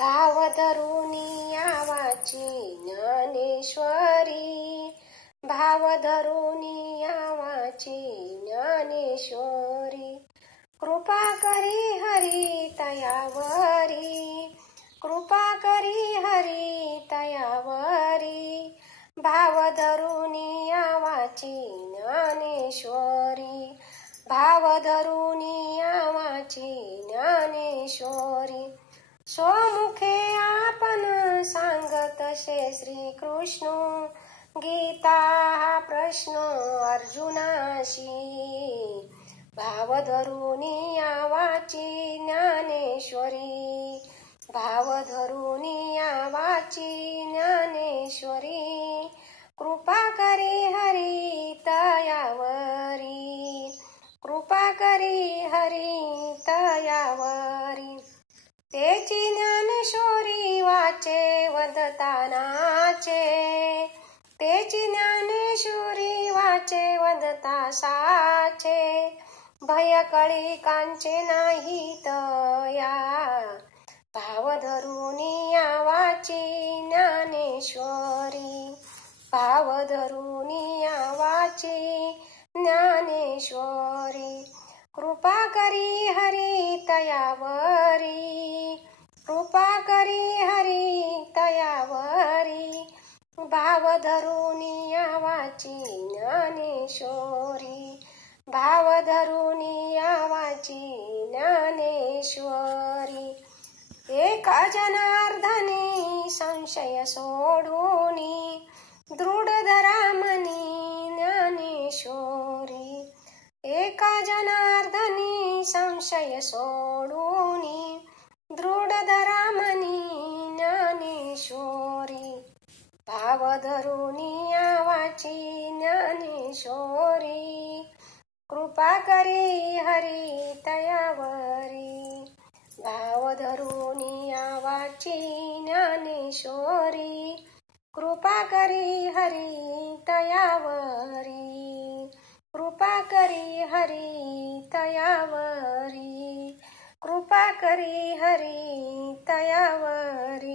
भाव धरुनी आवाची ज्ञानेश्वरी, भाव धरुनी आवाची ज्ञानेश्वरी, कृपा करी हरी तयावरी, कृपा करी हरी तयावरी, भाव धरुनी आवाची ज्ञानेश्वरी, भाव धरुनी आवाची ज्ञानेश्वरी, स्वमुखे आपण सांगतसे श्री कृष्ण, गीता हा प्रश्न अर्जुनाशी, भाव धरुनी आवाची ज्ञानेश्वरी, भाव धरुनी आवाची ज्ञानेश्वरी, कृपा करी हरी तयावरी, कृपा करी हरी तयावरी, तेची ज्ञानेश्वरी वाचे वदतानाचे, तेची ज्ञानेश्वरी वाचे वदता साचे, भय कळिकांचे नाही तया, भाव धरुनी आवाची ज्ञानेश्वरी, भाव धरुनी आवाची ज्ञानेश्वरी, कृपा करी हरी तयावरी, कृपा करी हरी तयावरी, भाव धरुनी आवाची ज्ञानेश्वरी, भाव धरुनी आवाची ज्ञानेश्वरी, एका जनार्दनी संशय सोडूनी, दृढ धरा मनी ज्ञानेश्वरी, एका जनार्दनी संशय सोडूनी, दृढ धरा मनी ज्ञानेश्वरी, भाव धरुनी आवाची ज्ञानेश्वरी, कृपा करी हरी तयावरी, भाव धरुनी आवाची ज्ञानेश्वरी, कृपा करी हरी तयावरी, कृपा करी हरी तयावरी, कृपा करी हरी तयावरी.